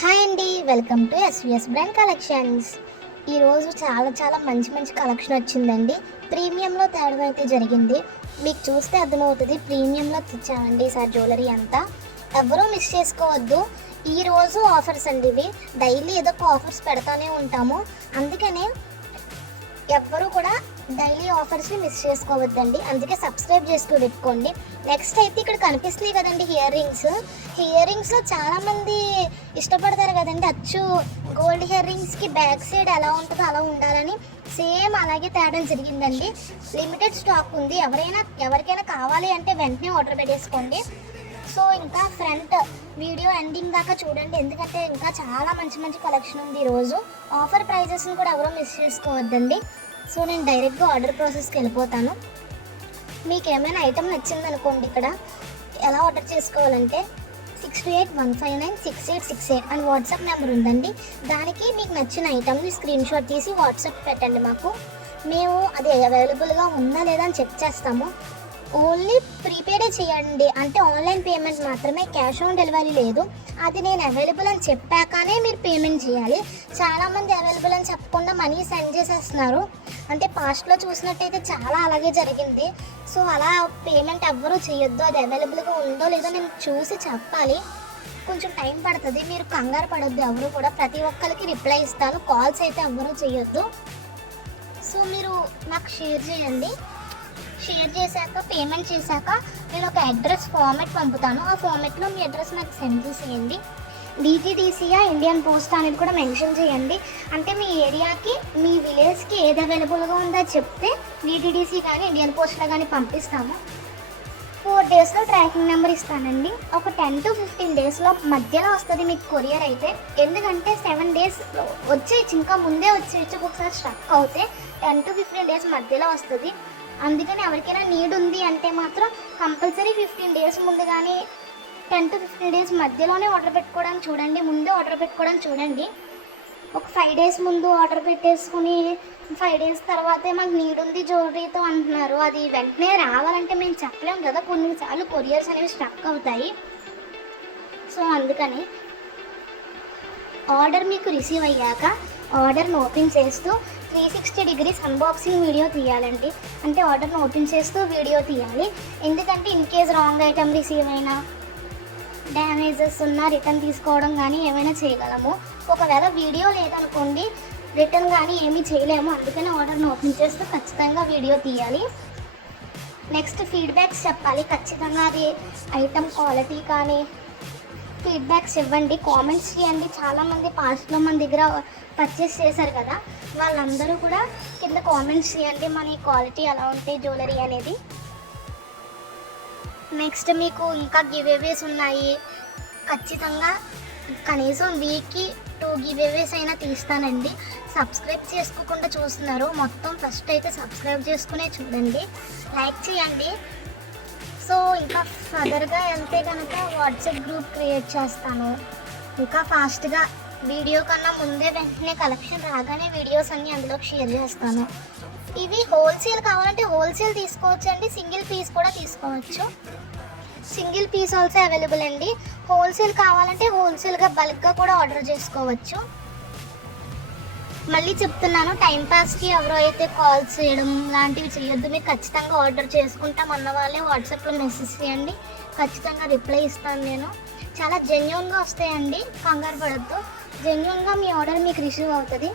Hi అండి, welcome to SVS brand collections. ఈరోజు చాలా మంచి కలెక్షన్ వచ్చిందండి. ప్రీమియంలో తేవడం అయితే జరిగింది. మీకు చూస్తే అర్థమవుతుంది, ప్రీమియంలో తెచ్చామండి ఈసారి జ్యువెలరీ అంతా. ఎవరూ మిస్ చేసుకోవద్దు. ఈరోజు ఆఫర్స్ అండి ఇవి. డైలీ ఏదో ఒక ఆఫర్స్ పెడతానే ఉంటాము, అందుకనే ఎవ్వరూ కూడా డైలీ ఆఫర్స్ని మిస్ చేసుకోవద్దండి. అందుకే సబ్స్క్రైబ్ చేసుకుని పెట్టుకోండి. నెక్స్ట్ అయితే ఇక్కడ కనిపిస్తున్నాయి కదండి ఇయర్ రింగ్స్లో చాలామంది ఇష్టపడతారు కదండి. అచ్చు గోల్డ్ ఇయర్ రింగ్స్కి బ్యాక్ సైడ్ ఎలా ఉంటుందో అలా ఉండాలని సేమ్ అలాగే తేడం జరిగిందండి. లిమిటెడ్ స్టాక్ ఉంది. ఎవరికైనా కావాలి అంటే వెంటనే ఆర్డర్ పెట్టేసుకోండి. సో ఇంకా ఫ్రంట్ వీడియో ఎండింగ్ దాకా చూడండి, ఎందుకంటే ఇంకా చాలా మంచి కలెక్షన్ ఉంది ఈరోజు. ఆఫర్ ప్రైజెస్ని కూడా ఎవరో మిస్ చేసుకోవద్దండి. సో నేను డైరెక్ట్గా ఆర్డర్ ప్రాసెస్కి వెళ్ళిపోతాను. మీకు ఏమైనా ఐటమ్ నచ్చిందనుకోండి, ఇక్కడ ఎలా ఆర్డర్ చేసుకోవాలంటే 6281596868 అని వాట్సాప్ నెంబర్ ఉందండి. దానికి మీకు నచ్చిన ఐటమ్ని స్క్రీన్ షాట్ తీసి వాట్సాప్ పెట్టండి మాకు. మేము అది అవైలబుల్గా ఉందా లేదా అని చెక్ చేస్తాము. ఓన్లీ ప్రీపెయిడే చేయండి, అంటే ఆన్లైన్ పేమెంట్ మాత్రమే, క్యాష్ ఆన్ డెలివరీ లేదు. అది నేను అవైలబుల్ అని చెప్పాకనే మీరు పేమెంట్ చేయాలి. చాలామంది అవైలబుల్ అని చెప్పకుండా మనీ సెండ్ చేసేస్తున్నారు. అంటే పాస్ట్లో చూసినట్టయితే చాలా అలాగే జరిగింది. సో అలా పేమెంట్ ఎవ్వరూ చేయొద్దు. అది అవైలబుల్గా ఉందో లేదో నేను చూసి చెప్పాలి. కొంచెం టైం పడుతుంది, మీరు కంగారు పడొద్దు. ఎవరు కూడా ప్రతి ఒక్కరికి రిప్లై ఇస్తాను. కాల్స్ అయితే ఎవ్వరూ చేయొద్దు. సో మీరు నాకు షేర్ చేయండి. షేర్ చేశాక పేమెంట్ చేశాక నేను ఒక అడ్రస్ ఫార్మెట్ పంపుతాను. ఆ ఫార్మెట్లో మీ అడ్రస్ నాకు సెండ్ చేసేయండి. డిటీడీసీయా ఇండియన్ పోస్ట్ అనేది కూడా మెన్షన్ చేయండి. అంటే మీ ఏరియాకి మీ విలేజ్కి ఏది అవైలబుల్గా ఉందో చెప్తే డిటీడీసీ కానీ ఇండియన్ పోస్ట్లో కానీ పంపిస్తాము. 4 డేస్లో ట్రాకింగ్ నెంబర్ ఇస్తానండి. ఒక 10 to 15 డేస్లో మధ్యలో వస్తుంది మీకు కొరియర్ అయితే. ఎందుకంటే 7 డేస్ వచ్చేయచ్చు, ఇంకా ముందే వచ్చేయచ్చు. ఒకసారి స్ట్రక్ అవుతే 10 to 15 డేస్ మధ్యలో వస్తుంది. అందుకని ఎవరికైనా నీడ్ ఉంది అంటే మాత్రం కంపల్సరీ 15 డేస్ ముందు కానీ 10 to 15 డేస్ మధ్యలోనే ఆర్డర్ పెట్టుకోవడానికి చూడండి. ముందే ఆర్డర్ పెట్టుకోవడానికి చూడండి. ఒక 5 డేస్ ముందు ఆర్డర్ పెట్టేసుకుని 5 డేస్ తర్వాతే మాకు నీడ్ ఉంది జ్యువెలరీతో అంటున్నారు. అది వెంటనే రావాలంటే మేము చెప్పలేము కదా, కొన్నిసార్లు కొరియర్స్ అనేవి స్ట్రక్ అవుతాయి. సో అందుకని ఆర్డర్ మీకు రిసీవ్ అయ్యాక ఆర్డర్ని ఓపెన్ చేస్తూ 360 degrees అన్బాక్సింగ్ వీడియో తీయాలండి. అంటే ఆర్డర్ని ఓపెన్ చేస్తూ వీడియో తీయాలి. ఎందుకంటే in case wrong item receive అయినా, డ్యామేజెస్ ఉన్నా రిటర్న్ తీసుకోవడం కానీ ఏమైనా చేయగలము. ఒకవేళ వీడియో లేదనుకోండి, రిటర్న్ కానీ ఏమీ చేయలేము. అందుకని ఆర్డర్ని ఓపెన్ చేస్తూ ఖచ్చితంగా వీడియో తీయాలి. నెక్స్ట్ ఫీడ్బ్యాక్స్ చెప్పాలి. ఖచ్చితంగా అది ఐటమ్ క్వాలిటీ కానీ ఫీడ్బ్యాక్స్ ఇవ్వండి, కామెంట్స్ చేయండి. చాలామంది పాస్ట్లో మన దగ్గర పర్చేస్ చేశారు కదా, వాళ్ళందరూ కూడా కింద కామెంట్స్ చేయండి మన క్వాలిటీ ఎలా ఉంటాయి జ్యువెలరీ అనేది. నెక్స్ట్ మీకు ఇంకా గివేవేస్ ఉన్నాయి. ఖచ్చితంగా కనీసం వీక్కి 2 గివేవేస్ అయినా తీస్తానండి. సబ్స్క్రైబ్ చేసుకోకుండా చూస్తున్నారు, మొత్తం ఫస్ట్ అయితే సబ్స్క్రైబ్ చేసుకునే చూడండి, లైక్ చేయండి. సో ఇంకా ఫర్దర్గా వెళ్తే కనుక వాట్సాప్ గ్రూప్ క్రియేట్ చేస్తాను. ఇంకా ఫాస్ట్గా వీడియో కన్నా ముందే వెంటనే కలెక్షన్ రాగానే వీడియోస్ అన్నీ అందులోకి షేర్ చేస్తాను. ఇవి హోల్సేల్ కావాలంటే హోల్సేల్ తీసుకోవచ్చు అండి, సింగిల్ పీస్ కూడా తీసుకోవచ్చు. సింగిల్ పీస్ ఆల్సో అవైలబుల్ అండి. హోల్సేల్ కావాలంటే హోల్సేల్గా బల్క్గా కూడా ఆర్డర్ చేసుకోవచ్చు. మళ్ళీ చెప్తున్నాను, టైంపాస్కి ఎవరో అయితే కాల్స్ చేయడం లాంటివి చేయొద్దు. మీరు ఖచ్చితంగా ఆర్డర్ చేసుకుంటాం అన్న వాళ్ళే వాట్సాప్లో మెసేజ్ చేయండి, ఖచ్చితంగా రిప్లై ఇస్తాను నేను. చాలా జెన్యూన్గా వస్తాయండి, కంగారు పడద్దు. జెన్యూన్గా మీ ఆర్డర్ మీకు రిసీవ్ అవుతుంది.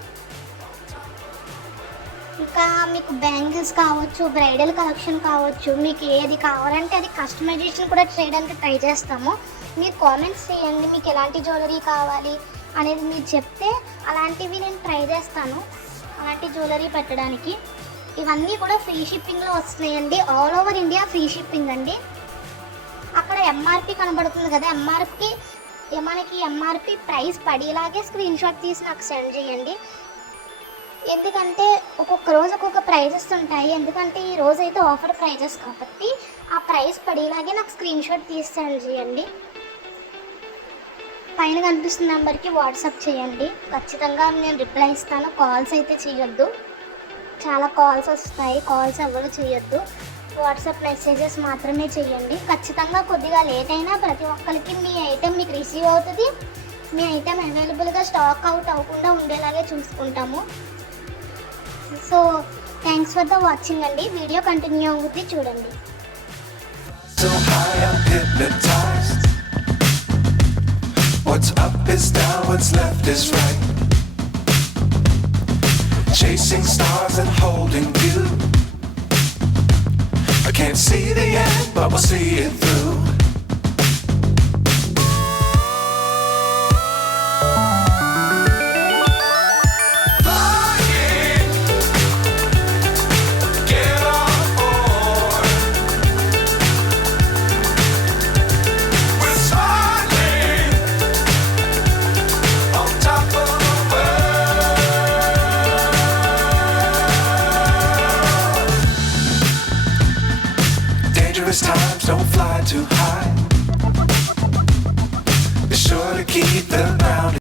ఇంకా మీకు బ్యాంగిల్స్ కావచ్చు, బ్రైడల్ కలెక్షన్ కావచ్చు, మీకు ఏది కావాలంటే అది కస్టమైజేషన్ కూడా చేయడానికి ట్రై చేస్తాము. మీరు కామెంట్స్ చేయండి, మీకు ఎలాంటి జ్యువెలరీ కావాలి అనేది మీరు చెప్తే అలాంటివి నేను ట్రై చేస్తాను, అలాంటి జ్యువెలరీ పెట్టడానికి. ఇవన్నీ కూడా ఫ్రీ షిప్పింగ్లో వస్తున్నాయండి. All over India free shipping అండి. అక్కడ ఎంఆర్పి కనబడుతుంది కదా, మనకి ఎంఆర్పి ప్రైస్ పడేలాగే స్క్రీన్ షాట్ తీసి నాకు సెండ్ చేయండి. ఎందుకంటే ఒక్కొక్క రోజు ఒక్కొక్క ప్రైజెస్ ఉంటాయి. ఎందుకంటే ఈ రోజు అయితే ఆఫర్ ప్రైజెస్ కాబట్టి ఆ ప్రైస్ పడేలాగే నాకు స్క్రీన్ షాట్ తీసి సెండ్ చేయండి. పైన కనిపిస్తున్న నెంబర్కి వాట్సాప్ చేయండి, ఖచ్చితంగా నేను రిప్లై ఇస్తాను. కాల్స్ అయితే చేయొద్దు, చాలా కాల్స్ వస్తాయి, కాల్స్ ఎవరు చేయొద్దు. వాట్సాప్ మెసేజెస్ మాత్రమే చేయండి. ఖచ్చితంగా కొద్దిగా లేట్ అయినా ప్రతి ఒక్కరికి మీ ఐటెం మీకు రిసీవ్ అవుతుంది. మీ ఐటమ్ అవైలబుల్గా స్టాక్ అవుట్ అవ్వకుండా ఉండేలాగే చూసుకుంటాము. So thanks for the watching అండి. వీడియో కంటిన్యూ అవుతుంది, చూడండి. So high, I'm hypnotized. What's up is down, what's left is right. Chasing stars and holding you. I can't see the end, but we'll see it through. Flying, get on board. We're smiling on top of the world. Dangerous times, don't fly too high. Be sure to keep the ground